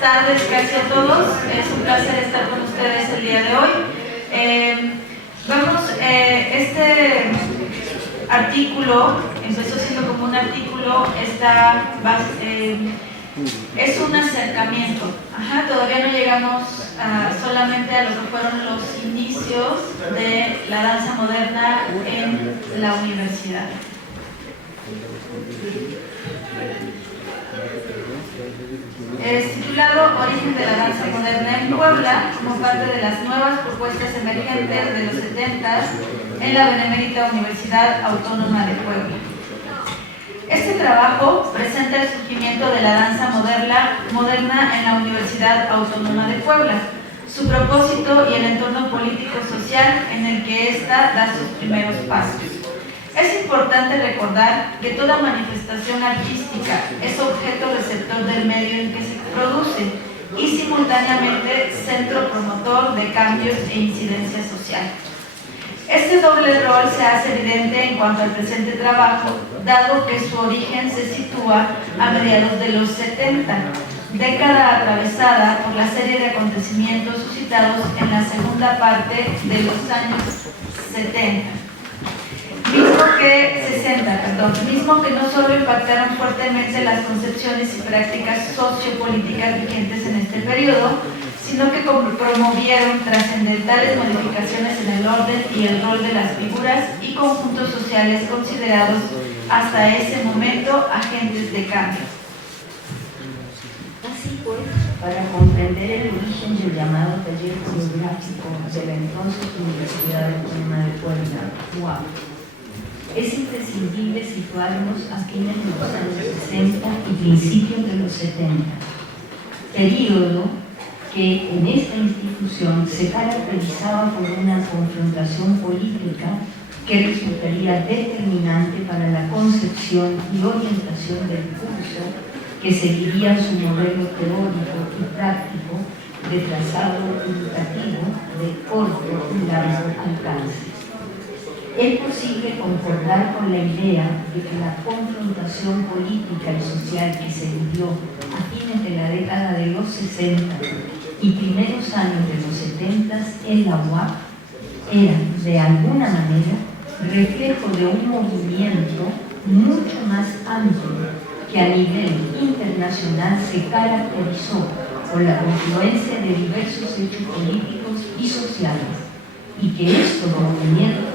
tardes casi a todos. Es un placer estar con ustedes el día de hoy. Este artículo empezó siendo como un artículo, es un acercamiento. Todavía no llegamos solamente a lo que fueron los inicios de la danza moderna en la universidad. Es titulado Origen de la danza moderna en Puebla, como parte de las nuevas propuestas emergentes de los 70s en la Benemérita Universidad Autónoma de Puebla. Este trabajo presenta el surgimiento de la danza moderna en la Universidad Autónoma de Puebla, su propósito y el entorno político-social en el que ésta da sus primeros pasos. Es importante recordar que toda manifestación artística es objeto receptor del medio en que se produce y simultáneamente centro promotor de cambios e incidencia social. Este doble rol se hace evidente en cuanto al presente trabajo, dado que su origen se sitúa a mediados de los 70, década atravesada por la serie de acontecimientos suscitados en la segunda parte de los años 60. Mismo que no solo impactaron fuertemente las concepciones y prácticas sociopolíticas vigentes en este periodo, sino que promovieron trascendentales modificaciones en el orden y el rol de las figuras y conjuntos sociales considerados hasta ese momento agentes de cambio. Así pues, para comprender el origen del llamado taller coreográfico de la entonces Universidad Autónoma de Puebla, UAP, es imprescindible situarnos a fines de los años 60 y principios de los 70, período que en esta institución se caracterizaba por una confrontación política que resultaría determinante para la concepción y orientación del curso que seguiría su modelo teórico y práctico de trazado educativo de corto y largo alcance. Es posible concordar con la idea de que la confrontación política y social que se vivió a fines de la década de los 60 y primeros años de los 70 en la UAP era, de alguna manera, reflejo de un movimiento mucho más amplio que a nivel internacional se caracterizó por la confluencia de diversos hechos políticos y sociales, y que estos movimientos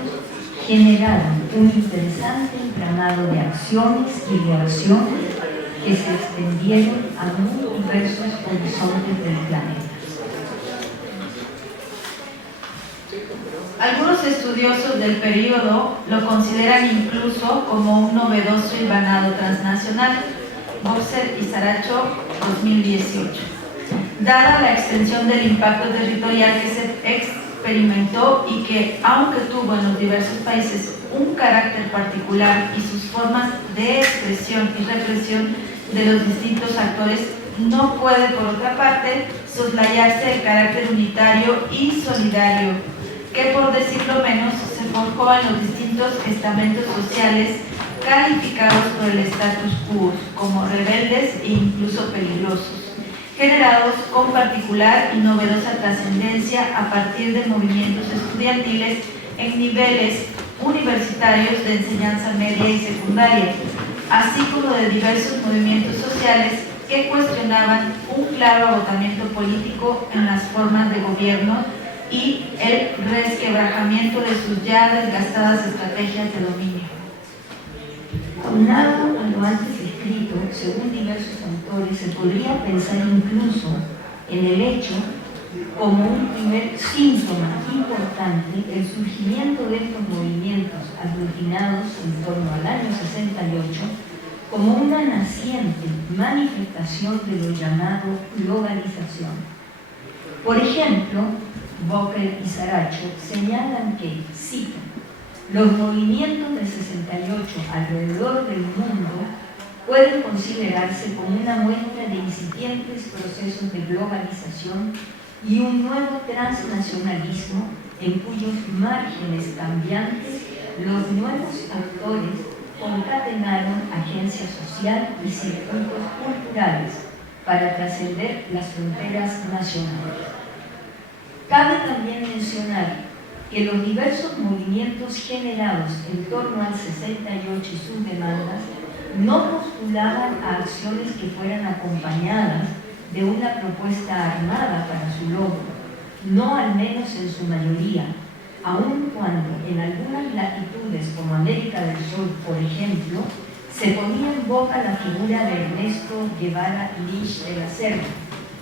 generaron un interesante entramado de acciones y reacciones que se extendieron a muy diversos horizontes del planeta. Algunos estudiosos del periodo lo consideran incluso como un novedoso hilvanado transnacional. Boxer y Saracho, 2018. Dada la extensión del impacto territorial que se experimentó y que, aunque tuvo en los diversos países un carácter particular y sus formas de expresión y represión de los distintos actores, no puede, por otra parte, soslayarse el carácter unitario y solidario que, por decirlo menos, se forjó en los distintos estamentos sociales calificados por el status quo como rebeldes e incluso peligrosos, generados con particular y novedosa trascendencia a partir de movimientos estudiantiles en niveles universitarios de enseñanza media y secundaria, así como de diversos movimientos sociales que cuestionaban un claro agotamiento político en las formas de gobierno y el resquebrajamiento de sus ya desgastadas estrategias de dominio. Aunado a lo antes escrito, según diversos autores, se podría pensar incluso en el hecho como un primer síntoma importante el surgimiento de estos movimientos aglutinados en torno al año 68 como una naciente manifestación de lo llamado globalización. Por ejemplo, Boker y Saracho señalan que, cito, los movimientos del 68 alrededor del mundo pueden considerarse como una muestra de incipientes procesos de globalización y un nuevo transnacionalismo en cuyos márgenes cambiantes los nuevos actores concatenaron agencia social y circuitos culturales, para trascender las fronteras nacionales. Cabe también mencionar que los diversos movimientos generados en torno al 68 y sus demandas no postulaban a acciones que fueran acompañadas de una propuesta armada para su logro, no al menos en su mayoría, aun cuando en algunas latitudes como América del Sur, por ejemplo, se ponía en boca la figura de Ernesto Guevara Lynch de la Cerda,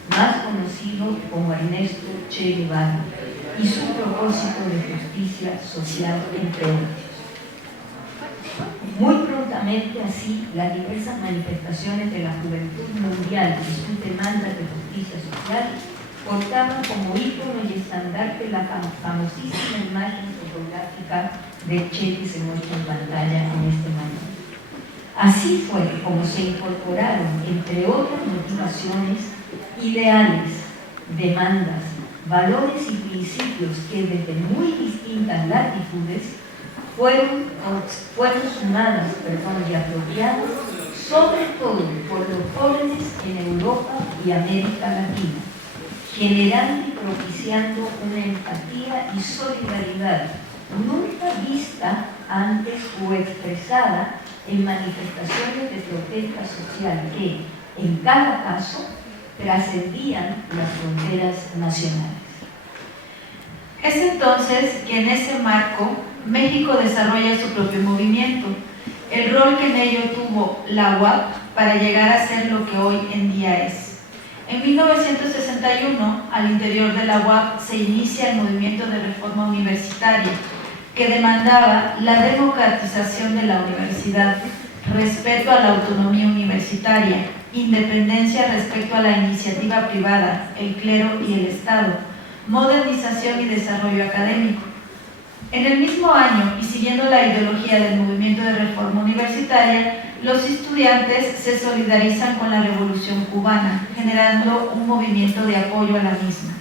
más conocido como Ernesto Che Guevara, y su propósito de justicia social, entre otros. Muy prontamente así, las diversas manifestaciones de la juventud mundial y sus demandas de justicia social portaban como ícono y estandarte la famosísima imagen fotográfica de Che que se muestra en pantalla en este momento. Así fue como se incorporaron, entre otras motivaciones, ideales, demandas, valores y principios que desde muy distintas latitudes fueron sumadas y apropiadas, sobre todo por los jóvenes en Europa y América Latina, generando y propiciando una empatía y solidaridad nunca vista antes o expresada en manifestaciones de protesta social que, en cada caso, trascendían las fronteras nacionales. Es entonces que en ese marco México desarrolla su propio movimiento, el rol que en ello tuvo la UAP para llegar a ser lo que hoy en día es. En 1961, al interior de la UAP se inicia el movimiento de reforma universitaria, que demandaba la democratización de la universidad, respeto a la autonomía universitaria, independencia respecto a la iniciativa privada, el clero y el Estado, modernización y desarrollo académico. En el mismo año, y siguiendo la ideología del movimiento de reforma universitaria, los estudiantes se solidarizan con la Revolución Cubana, generando un movimiento de apoyo a la misma.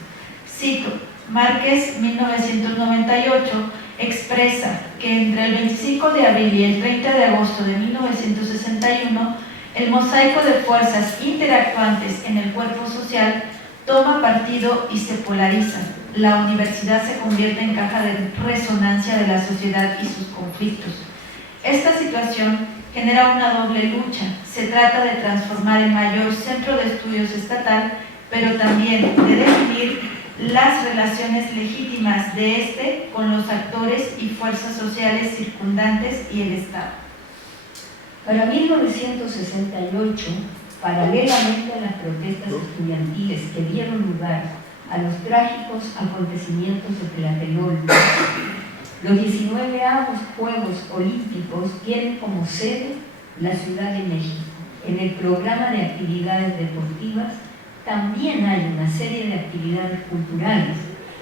Cito, Márquez, 1998, expresa que entre el 25 de abril y el 30 de agosto de 1961, el mosaico de fuerzas interactuantes en el cuerpo social toma partido y se polariza. La universidad se convierte en caja de resonancia de la sociedad y sus conflictos. Esta situación genera una doble lucha. Se trata de transformar el mayor centro de estudios estatal, pero también de definir las relaciones legítimas de este con los actores y fuerzas sociales circundantes y el Estado. Para 1968, paralelamente a las protestas estudiantiles que dieron lugar a los trágicos acontecimientos de Tlatelolco, los 19avos Juegos Olímpicos tienen como sede la Ciudad de México. En el programa de actividades deportivas también hay una serie de actividades culturales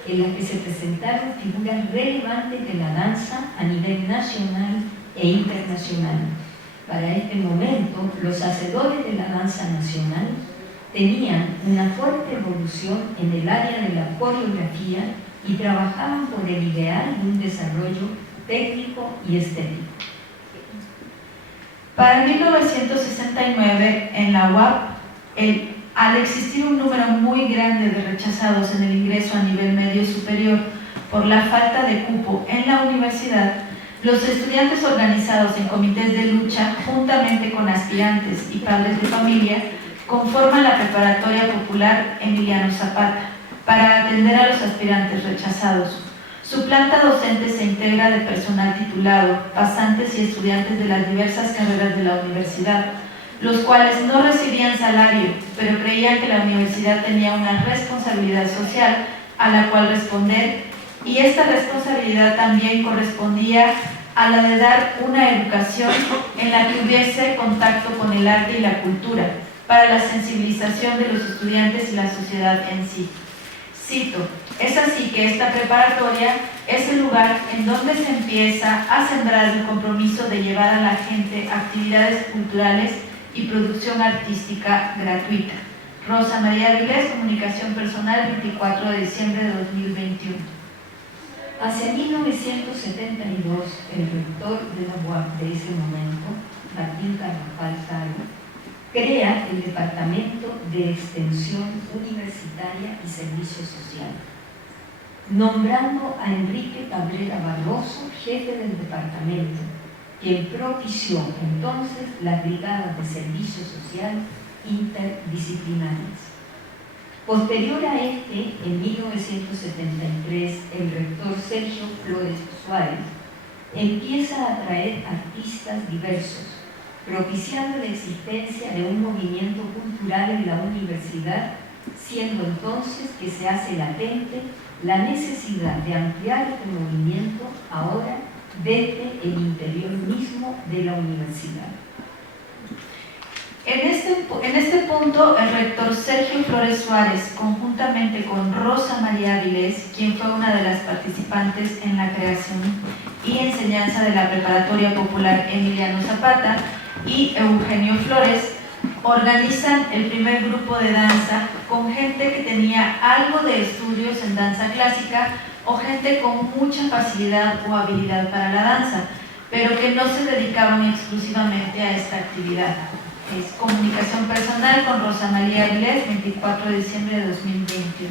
en las que se presentaron figuras relevantes de la danza a nivel nacional e internacional. Para este momento, los hacedores de la danza nacional tenían una fuerte evolución en el área de la coreografía y trabajaban por el ideal de un desarrollo técnico y estético. Para 1969, en la UAP, al existir un número muy grande de rechazados en el ingreso a nivel medio superior por la falta de cupo en la universidad, los estudiantes organizados en comités de lucha, juntamente con aspirantes y padres de familia, conforman la Preparatoria Popular Emiliano Zapata para atender a los aspirantes rechazados. Su planta docente se integra de personal titulado, pasantes y estudiantes de las diversas carreras de la universidad, los cuales no recibían salario, pero creían que la universidad tenía una responsabilidad social a la cual responder, y esta responsabilidad también correspondía a la de dar una educación en la que hubiese contacto con el arte y la cultura, para la sensibilización de los estudiantes y la sociedad en sí. Cito, es así que esta preparatoria es el lugar en donde se empieza a sembrar el compromiso de llevar a la gente actividades culturales y producción artística gratuita. Rosa María Avilés, Comunicación Personal, 24 de diciembre de 2021. Hacia 1972, el rector de la UAP de ese momento, Martín Carvajal Sayo, crea el Departamento de Extensión Universitaria y Servicio Social, nombrando a Enrique Cabrera Barroso jefe del departamento, quien propició entonces las brigadas de servicio social interdisciplinarias. Posterior a este, en 1973, el rector Sergio Flores Suárez empieza a atraer artistas diversos, propiciando la existencia de un movimiento cultural en la universidad, siendo entonces que se hace latente la necesidad de ampliar este movimiento ahora desde el interior mismo de la universidad. En este punto, el rector Sergio Flores Suárez, conjuntamente con Rosa María Avilés, quien fue una de las participantes en la creación y enseñanza de la Preparatoria Popular Emiliano Zapata, y Eugenio Flores, organizan el primer grupo de danza con gente que tenía algo de estudios en danza clásica o gente con mucha facilidad o habilidad para la danza, pero que no se dedicaban exclusivamente a esta actividad. Es Comunicación Personal con Rosa María Avilés, 24 de diciembre de 2021.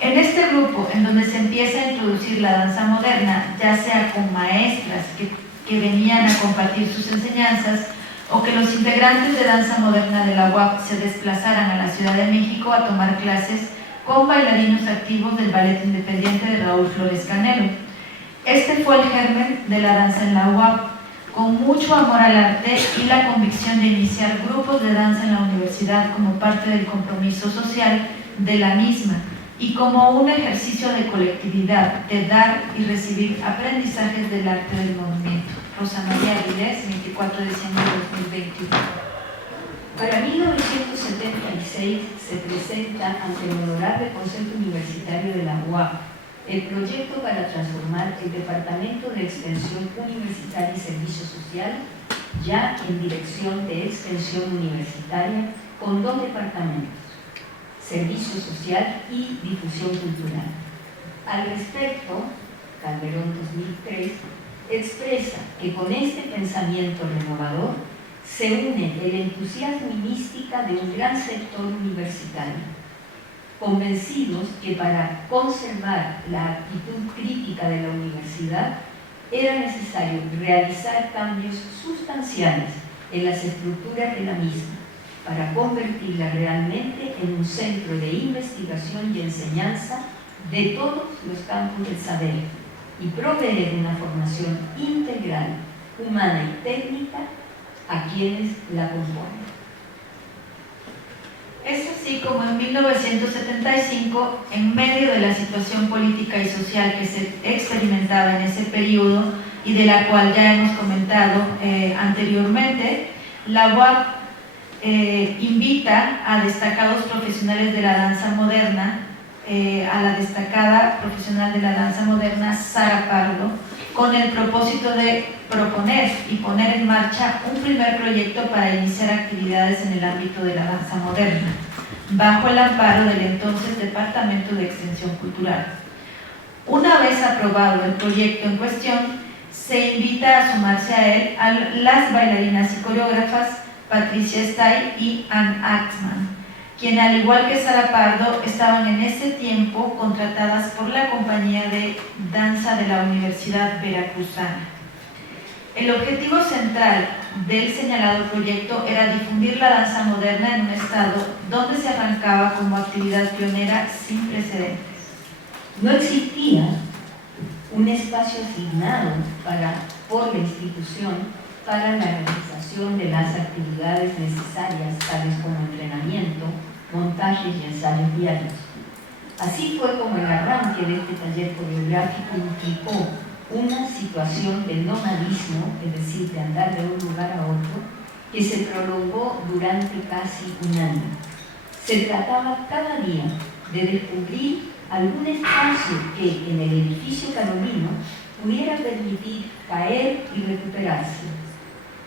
En este grupo, en donde se empieza a introducir la danza moderna, ya sea con maestras que venían a compartir sus enseñanzas, o que los integrantes de danza moderna de la UAP se desplazaran a la Ciudad de México a tomar clases con bailarinos activos del Ballet Independiente de Raúl Flores Canelo. Este fue el germen de la danza en la UAP, con mucho amor al arte y la convicción de iniciar grupos de danza en la universidad como parte del compromiso social de la misma y como un ejercicio de colectividad, de dar y recibir aprendizajes del arte del movimiento. Rosa María Avilés, 24 de diciembre de 2021. Para 1976 se presenta ante el Honorable Consejo Universitario de la UAP el proyecto para transformar el Departamento de Extensión Universitaria y Servicio Social ya en Dirección de Extensión Universitaria con dos departamentos, Servicio Social y Difusión Cultural. Al respecto, Calderón 2003 expresa que con este pensamiento renovador se une el entusiasmo y mística de un gran sector universitario, convencidos que para conservar la actitud crítica de la universidad era necesario realizar cambios sustanciales en las estructuras de la misma para convertirla realmente en un centro de investigación y enseñanza de todos los campos del saber y proveer una formación integral, humana y técnica a quienes la componen. Es así como en 1975, en medio de la situación política y social que se experimentaba en ese periodo y de la cual ya hemos comentado anteriormente, la UAP invita a destacados profesionales de la danza moderna, a la destacada profesional de la danza moderna Sara Pardo, con el propósito de proponer y poner en marcha un primer proyecto para iniciar actividades en el ámbito de la danza moderna, bajo el amparo del entonces Departamento de Extensión Cultural. Una vez aprobado el proyecto en cuestión, se invita a sumarse a él a las bailarinas y coreógrafas Patricia Stay y Ann Axman, quien al igual que Sara Pardo estaban en ese tiempo contratadas por la Compañía de Danza de la Universidad Veracruzana. El objetivo central del señalado proyecto era difundir la danza moderna en un estado donde se arrancaba como actividad pionera sin precedentes. No existía un espacio asignado por la institución para la realización de las actividades necesarias, tales como entrenamiento, montajes y ensayos diarios. Así fue como el arranque de este taller coreográfico implicó una situación de nomadismo, es decir, de andar de un lugar a otro, que se prolongó durante casi un año. Se trataba cada día de descubrir algún espacio que en el edificio carolino pudiera permitir caer y recuperarse,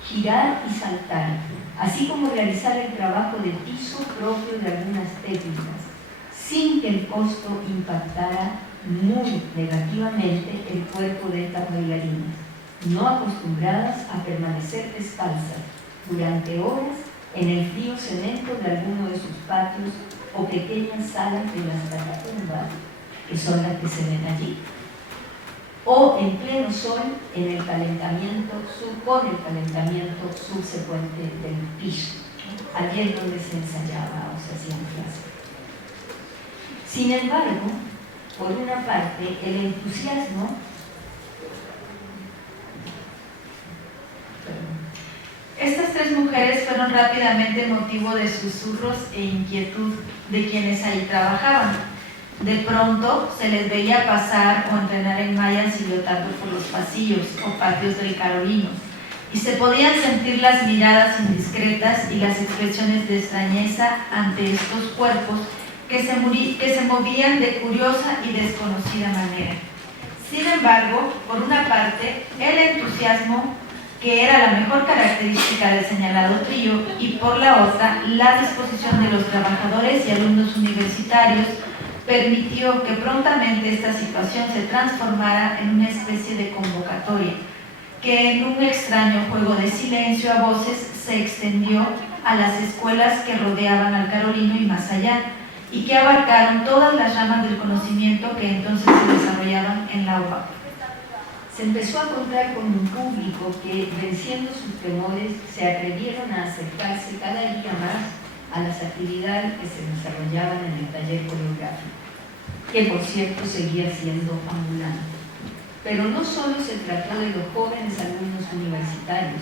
girar y saltar, así como realizar el trabajo de piso propio de algunas técnicas, sin que el costo impactara muy negativamente el cuerpo de estas bailarinas, no acostumbradas a permanecer descalzas durante horas en el frío cemento de alguno de sus patios o pequeñas salas de las catacumbas, que son las que se ven allí, o en pleno sol en el calentamiento con el calentamiento subsecuente del piso. Allí es donde se ensayaba o se hacían clases. Sin embargo, por una parte, el entusiasmo Estas tres mujeres fueron rápidamente motivo de susurros e inquietud de quienes ahí trabajaban. De pronto se les veía pasar o entrenar en mallas y leotardo por los pasillos o patios del Carolino, y se podían sentir las miradas indiscretas y las expresiones de extrañeza ante estos cuerpos que se movían de curiosa y desconocida manera. Sin embargo, por una parte, el entusiasmo, que era la mejor característica del señalado trío, y por la otra, la disposición de los trabajadores y alumnos universitarios, permitió que prontamente esta situación se transformara en una especie de convocatoria, que en un extraño juego de silencio a voces se extendió a las escuelas que rodeaban al Carolino y más allá, y que abarcaron todas las ramas del conocimiento que entonces se desarrollaban en la UAP. Se empezó a contar con un público que, venciendo sus temores, se atrevieron a acercarse cada día más a las actividades que se desarrollaban en el taller coreográfico, que por cierto seguía siendo ambulante. Pero no solo se trató de los jóvenes alumnos universitarios,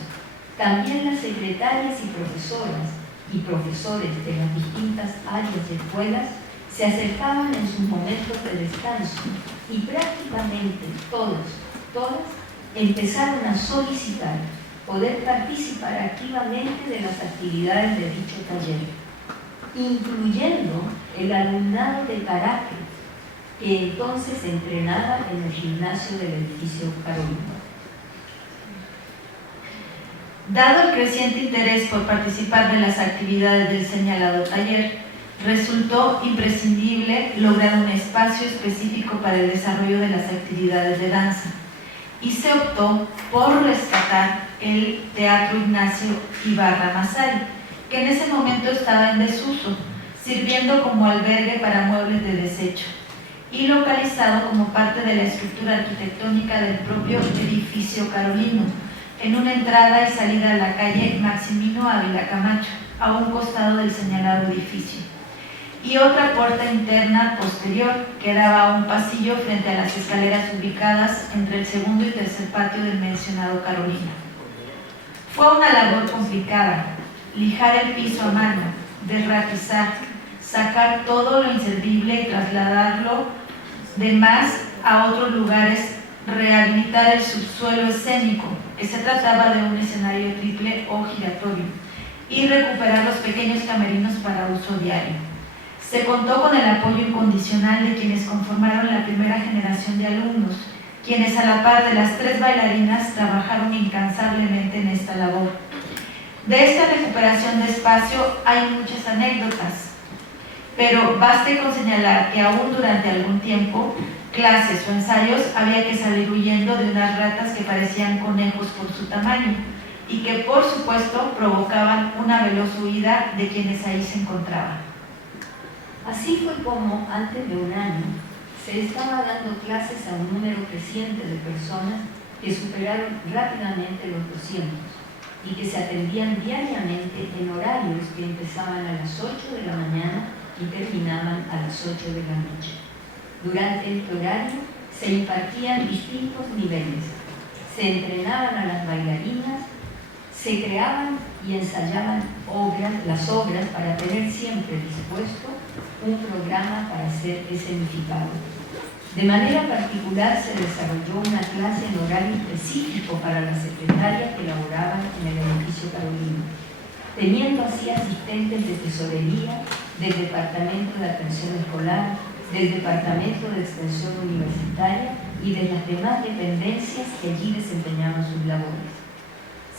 también las secretarias y profesores de las distintas áreas de escuelas se acercaban en sus momentos de descanso y prácticamente todas empezaron a solicitar poder participar activamente de las actividades de dicho taller, incluyendo el alumnado de karate, que entonces se entrenaba en el gimnasio del edificio Carolino. Dado el creciente interés por participar de las actividades del señalado taller, resultó imprescindible lograr un espacio específico para el desarrollo de las actividades de danza, y se optó por rescatar el Teatro Ignacio Ibarra Masari, que en ese momento estaba en desuso, sirviendo como albergue para muebles de desecho, y localizado como parte de la estructura arquitectónica del propio edificio Carolino, en una entrada y salida a la calle Maximino Ávila Camacho, a un costado del señalado edificio, y otra puerta interna posterior que daba a un pasillo frente a las escaleras ubicadas entre el segundo y tercer patio del mencionado Carolina. Fue una labor complicada, lijar el piso a mano, derratizar, sacar todo lo inservible y trasladarlo de más a otros lugares, rehabilitar el subsuelo escénico, que se trataba de un escenario triple o giratorio, y recuperar los pequeños camerinos para uso diario. Se contó con el apoyo incondicional de quienes conformaron la primera generación de alumnos, quienes a la par de las tres bailarinas trabajaron incansablemente en esta labor. De esta recuperación de espacio hay muchas anécdotas, pero baste con señalar que aún durante algún tiempo, clases o ensayos había que salir huyendo de unas ratas que parecían conejos por su tamaño y que por supuesto provocaban una veloz huida de quienes ahí se encontraban. Así fue como, antes de un año, se estaba dando clases a un número creciente de personas que superaron rápidamente los 200 y que se atendían diariamente en horarios que empezaban a las 8 de la mañana y terminaban a las 8 de la noche. Durante este horario se impartían distintos niveles, se entrenaban a las bailarinas, se creaban y ensayaban las obras para tener siempre dispuesto un programa para ser escenificado. De manera particular se desarrolló una clase en horario específico para las secretarias que laboraban en el edificio Carolino, teniendo así asistentes de tesorería, del Departamento de Atención Escolar, del Departamento de Extensión Universitaria y de las demás dependencias que allí desempeñaban sus labores.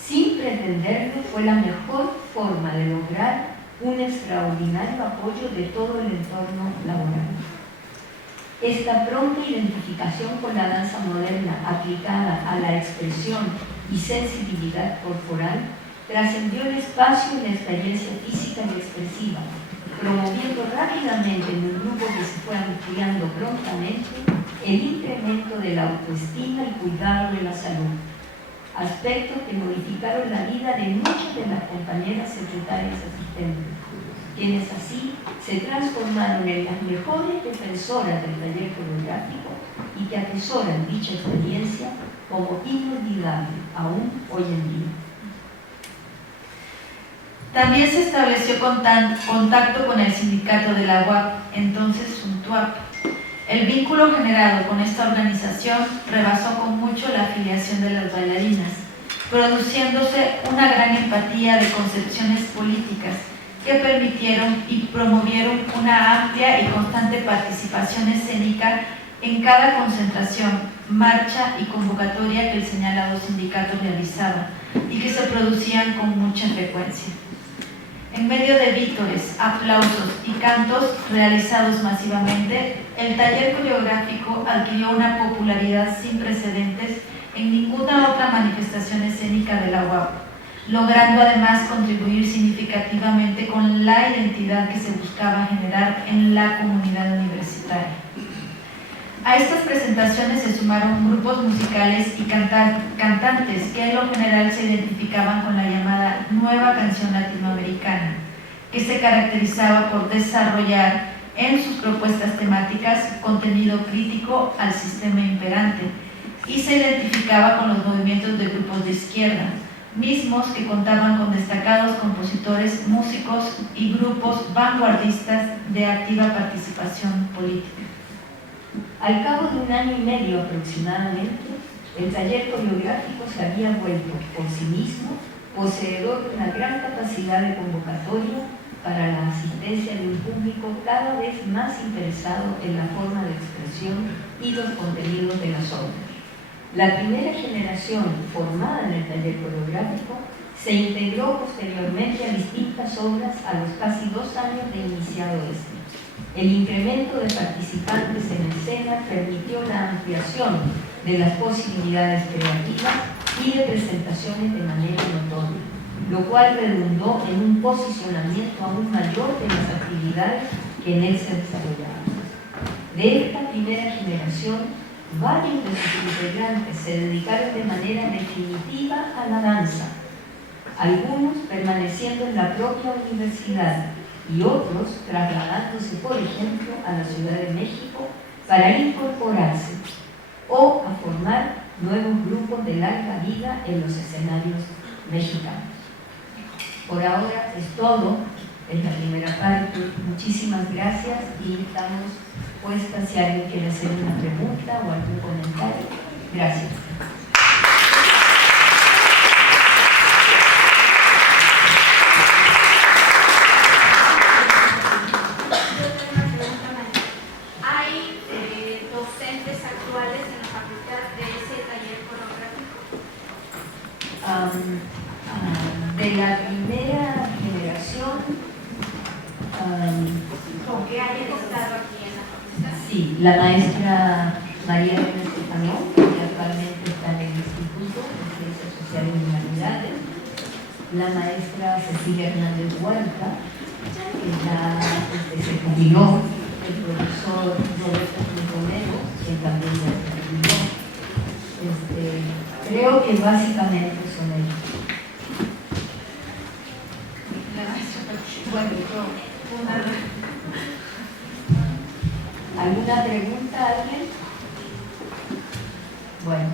Sin pretenderlo, fue la mejor forma de lograr un extraordinario apoyo de todo el entorno laboral. Esta pronta identificación con la danza moderna aplicada a la expresión y sensibilidad corporal trascendió el espacio y la experiencia física y expresiva, promoviendo rápidamente en un grupo que se fue ampliando prontamente el incremento de la autoestima y cuidado de la salud, aspectos que modificaron la vida de muchas de las compañeras secretarias asistentes, quienes así se transformaron en las mejores defensoras del taller coreográfico y que atesoran dicha experiencia como inolvidable aún hoy en día. También se estableció contacto con el sindicato de la UAP, entonces SUNTUAP. El vínculo generado con esta organización rebasó con mucho la afiliación de las bailarinas, produciéndose una gran empatía de concepciones políticas que permitieron y promovieron una amplia y constante participación escénica en cada concentración, marcha y convocatoria que el señalado sindicato realizaba y que se producían con mucha frecuencia. En medio de vítores, aplausos y cantos realizados masivamente, el taller coreográfico adquirió una popularidad sin precedentes en ninguna otra manifestación escénica de la UAP, logrando además contribuir significativamente con la identidad que se buscaba generar en la comunidad universitaria. A estas presentaciones se sumaron grupos musicales y cantantes que en lo general se identificaban con la llamada nueva canción latinoamericana, que se caracterizaba por desarrollar en sus propuestas temáticas contenido crítico al sistema imperante y se identificaba con los movimientos de grupos de izquierda, mismos que contaban con destacados compositores, músicos y grupos vanguardistas de activa participación política. Al cabo de 1 año y medio aproximadamente, el taller coreográfico se había vuelto por sí mismo poseedor de una gran capacidad de convocatoria para la asistencia de un público cada vez más interesado en la forma de expresión y los contenidos de las obras. La primera generación formada en el taller coreográfico se integró posteriormente a distintas obras a los casi 2 años de iniciado este. El incremento de participantes en escena permitió la ampliación de las posibilidades creativas y de presentaciones de manera notoria, lo cual redundó en un posicionamiento aún mayor de las actividades que en él se desarrollaban. De esta primera generación, varios de sus integrantes se dedicaron de manera definitiva a la danza, algunos permaneciendo en la propia universidad y otros trasladándose, por ejemplo, a la Ciudad de México para incorporarse o a formar nuevos grupos de larga vida en los escenarios mexicanos. Por ahora es todo en la primera parte. Muchísimas gracias y estamos puestas si alguien quiere hacer una pregunta o algún comentario. Gracias. De la primera generación, que haya estado aquí en la facultad. Sí, la maestra María Ernesto Camión, que actualmente está en el Instituto de Ciencias Sociales y Humanidades, la maestra Cecilia Hernández Huerta, que se jubiló, el profesor Roberto Quintonero, que también se jubiló. Creo que básicamente son ellos. Bueno, ¿Alguna pregunta a alguien? Bueno,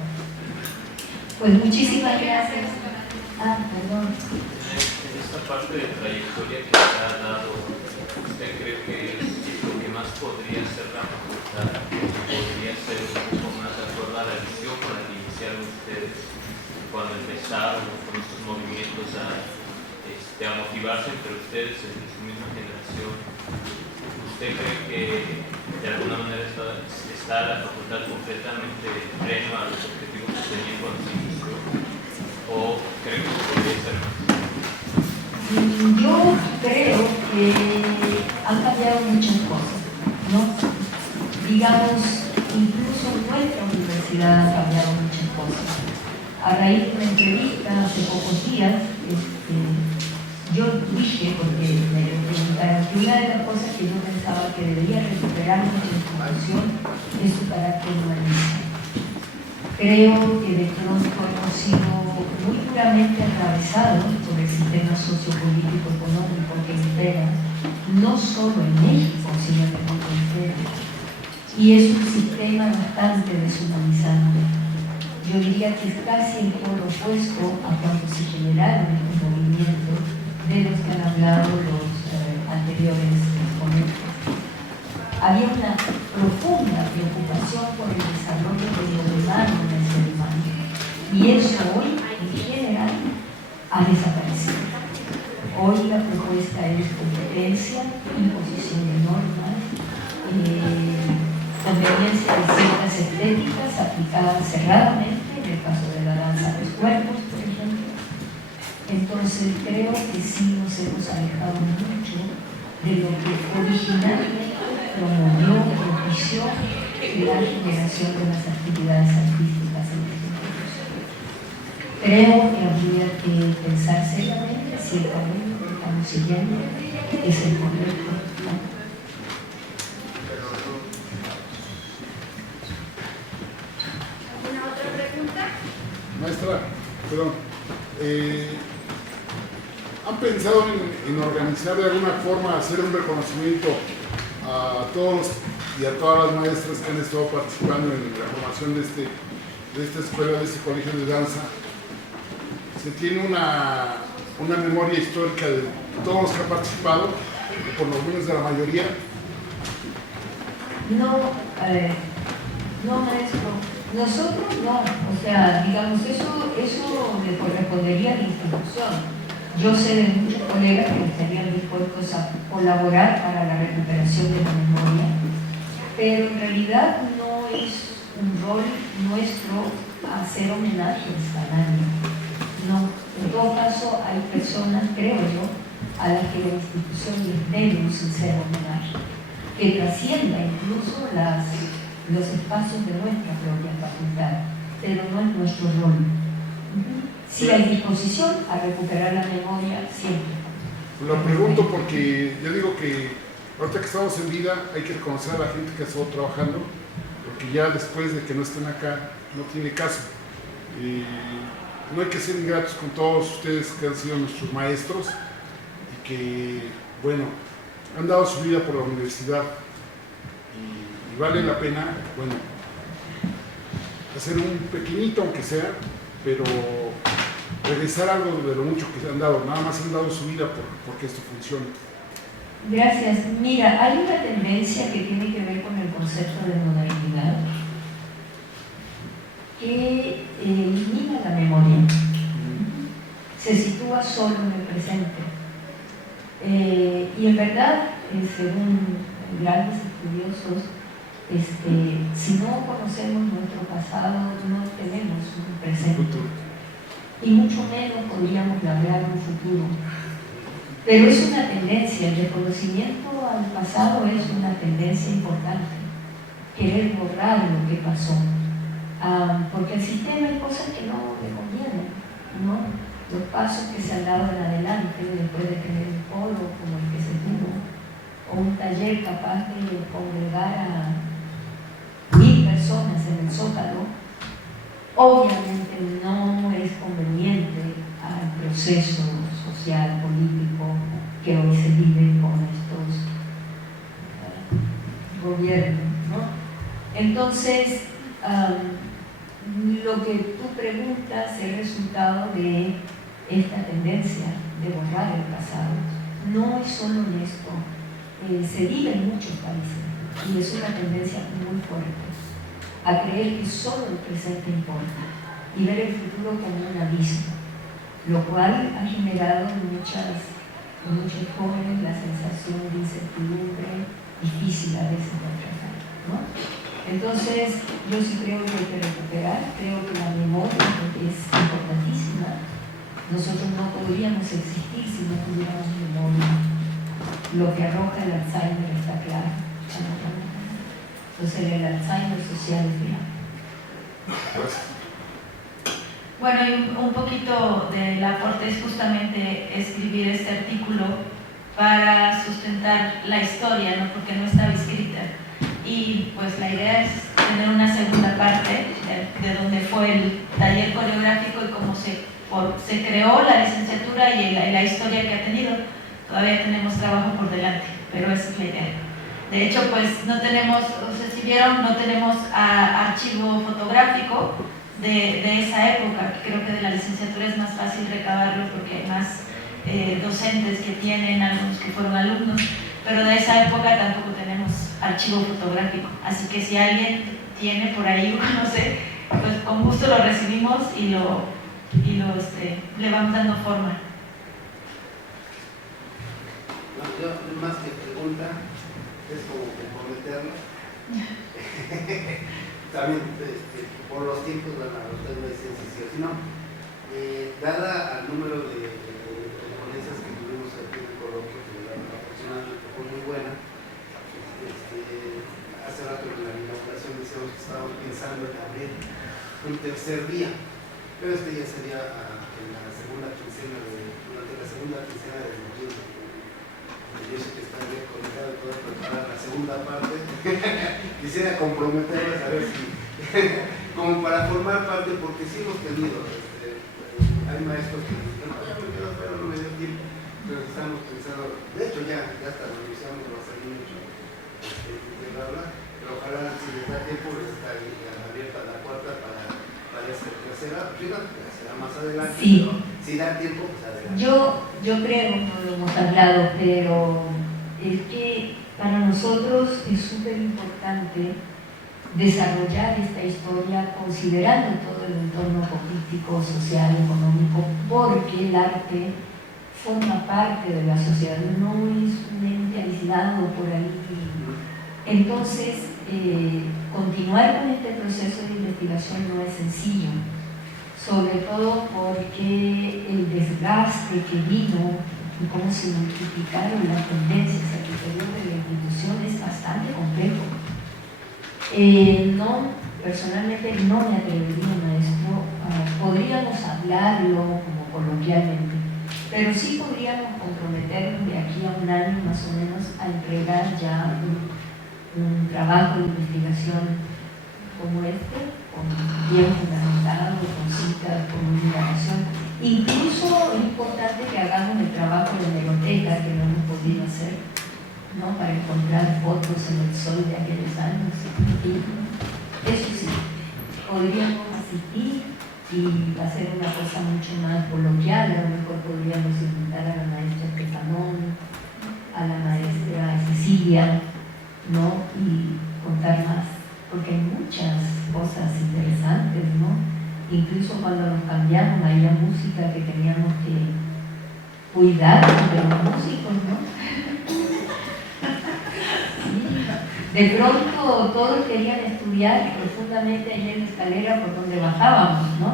pues muchísimas gracias. Perdón. En esta parte de trayectoria que se ha dado, ¿usted cree que es lo que más podría ser la facultad? ¿Podría ser un poco más de acuerdo a la visión con la que iniciaron ustedes cuando empezaron con estos movimientos a motivarse entre ustedes en su misma generación? ¿Usted cree que de alguna manera está la facultad completamente freno a los objetivos que tenían cuando se inició? ¿O cree que se podría ser más? Yo creo que han cambiado muchas cosas, ¿no? Digamos, incluso nuestra universidad ha cambiado muchas cosas. A raíz de una entrevista hace pocos días, dije, porque me preguntaron, que una de las cosas que yo pensaba que debería recuperar nuestra institución es su carácter humanista. Creo que de pronto hemos sido muy duramente atravesados por el sistema sociopolítico económico que impera, no solo en México, sino en el mundo entero. Y es un sistema bastante deshumanizante. Yo diría que es casi el polo opuesto a cuando se generaron estos movimientos de los que han hablado los anteriores exponentes. Había una profunda preocupación por el desarrollo de lo humano en el ser humano. Y eso hoy, en general, ha desaparecido. Hoy la propuesta es competencia, imposición de normas, conveniencia de ciertas estéticas aplicadas cerradamente, en el caso de la danza de los cuerpos, por ejemplo. Entonces creo que sí nos hemos alejado mucho de lo que originalmente promovió, propició la generación de las actividades artísticas en este país. Creo que habría que pensar seriamente si el camino que estamos siguiendo es el correcto. ¿Alguna otra pregunta? Maestra, perdón. ¿Han pensado en organizar de alguna forma, hacer un reconocimiento a todos y a todas las maestras que han estado participando en la formación de esta escuela, de este colegio de danza? ¿Se tiene una memoria histórica de todos los que han participado, o por lo menos de la mayoría? No, maestro. Nosotros no. O sea, digamos, eso le correspondería a la institución. Yo sé de muchos colegas que estarían dispuestos a colaborar para la recuperación de la memoria, pero en realidad no es un rol nuestro hacer homenajes a nadie. No, en todo caso hay personas, creo yo, a las que la institución les debe un sincero homenaje, que trascienda incluso los espacios de nuestra propia facultad, pero no es nuestro rol. Sí hay disposición a recuperar la memoria siempre. Lo pregunto porque yo digo que ahorita que estamos en vida hay que reconocer a la gente que ha estado trabajando, porque ya después de que no estén acá no tiene caso. No hay que ser ingratos con todos ustedes que han sido nuestros maestros y que, bueno, han dado su vida por la universidad y vale la pena, bueno, hacer un pequeñito aunque sea, pero regresar algo de lo mucho que se han dado. Nada más han dado su vida porque esto funcione. Gracias. Mira, hay una tendencia que tiene que ver con el concepto de modernidad que elimina la memoria, se sitúa solo en el presente. Y en verdad, según grandes estudiosos, si no conocemos nuestro pasado, no tenemos un presente. Y mucho menos podríamos hablar de un futuro. Pero es una tendencia, el reconocimiento al pasado es una tendencia importante. Querer borrar lo que pasó. Porque el sistema hay cosas que no le convienen, ¿no? Los pasos que se han dado en adelante después de tener un polo como el que se tuvo, o un taller capaz de congregar a 1000 personas en el Zócalo, obviamente no es conveniente al proceso social, político que hoy se vive con estos gobiernos, ¿no? Entonces, lo que tú preguntas es resultado de esta tendencia de borrar el pasado. No es solo en esto, se vive en muchos países y es una tendencia muy fuerte a creer que solo el presente importa y ver el futuro como un abismo, lo cual ha generado en muchos jóvenes la sensación de incertidumbre difícil a veces de trazar, ¿no? Entonces, yo sí creo que hay que recuperar, creo que la memoria es importantísima. Nosotros no podríamos existir si no tuviéramos memoria. Lo que arroja el Alzheimer está claro. Entonces, el Alzheimer social es real. Bueno, y un poquito del aporte es justamente escribir este artículo para sustentar la historia, ¿no? Porque no estaba escrita. Y pues la idea es tener una segunda parte de donde fue el taller coreográfico y cómo se creó la licenciatura y la historia que ha tenido. Todavía tenemos trabajo por delante, pero esa es la idea. De hecho, pues no tenemos, o sea, si vieron, no tenemos archivo fotográfico de esa época, que creo que de la licenciatura es más fácil recabarlo porque hay más docentes que tienen, algunos que fueron alumnos, pero de esa época tampoco tenemos archivo fotográfico. Así que si alguien tiene por ahí, no sé, pues con gusto lo recibimos y le vamos dando forma. No, yo más que pregunta, es como comprometerlo. También por los tiempos, bueno, usted me dicen si sí o si no. Dada al número de ponencias que tuvimos aquí en el coloquio, que aproximadamente fue muy buena, hace rato en la inauguración decíamos que estábamos pensando en abrir un tercer día, pero ya sería en la segunda quincena durante la segunda quincena de noviembre. Yo sé que está bien conectado y todo preparar la segunda parte. Quisiera comprometerles a ver si, como para formar parte, porque sí hemos tenido, hay maestros que dicen, no, ya me quedo, pero no me dio tiempo, pero estamos pensando, de hecho ya hasta lo iniciamos, va a salir mucho de hablar, pero ojalá si les da tiempo les está ahí abierta la puerta para esta tercera, será más adelante, sí. Pero si da tiempo, pues adelante. Yo creo, no lo hemos hablado, pero es que para nosotros es súper importante desarrollar esta historia considerando todo el entorno político, social, económico, porque el arte forma parte de la sociedad, no es un ente aislado por ahí. Entonces, continuar con este proceso de investigación no es sencillo, sobre todo porque el desgaste que vino y cómo se multiplicaron las tendencias al interior de la institución es bastante complejo. Personalmente no me atrevería, maestro, podríamos hablarlo como coloquialmente, pero sí podríamos comprometernos de aquí a un año más o menos a entregar ya un trabajo de investigación como este, con bien fundamentado, con citas, con indagación. Incluso es importante que hagamos el trabajo de hemeroteca que no hemos podido hacer, ¿no? Para encontrar fotos en el sol de aquellos años. Eso sí, podríamos asistir y hacer una cosa mucho más coloquial. A lo mejor podríamos invitar a la maestra Estefanón, a la maestra Cecilia, ¿no? Y contar más, porque hay muchas cosas interesantes, ¿no? Incluso cuando nos cambiamos, había música que teníamos que cuidar de los músicos, ¿no? De pronto todos querían estudiar profundamente allí en la escalera por donde bajábamos, ¿no?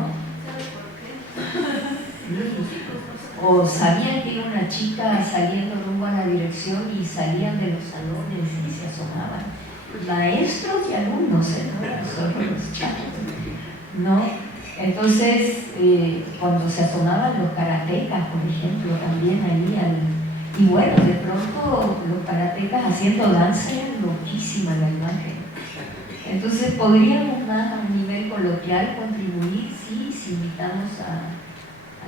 O sabían que era una chica saliendo rumbo a la dirección y salían de los salones y se asomaban. Maestros y alumnos, no eran solo los chicos, ¿no? Entonces, cuando se asomaban los karatecas, por ejemplo, también ahí y bueno, de pronto los karatecas haciendo danza era loquísima la imagen. Entonces podríamos más a un nivel coloquial contribuir, sí, si invitamos a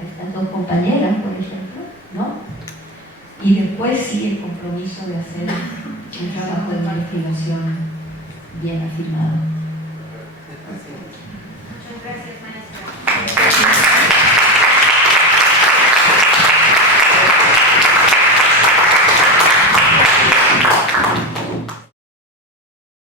estas dos compañeras, por ejemplo, ¿no? Y después sí el compromiso de hacer un trabajo de investigación bien afirmado.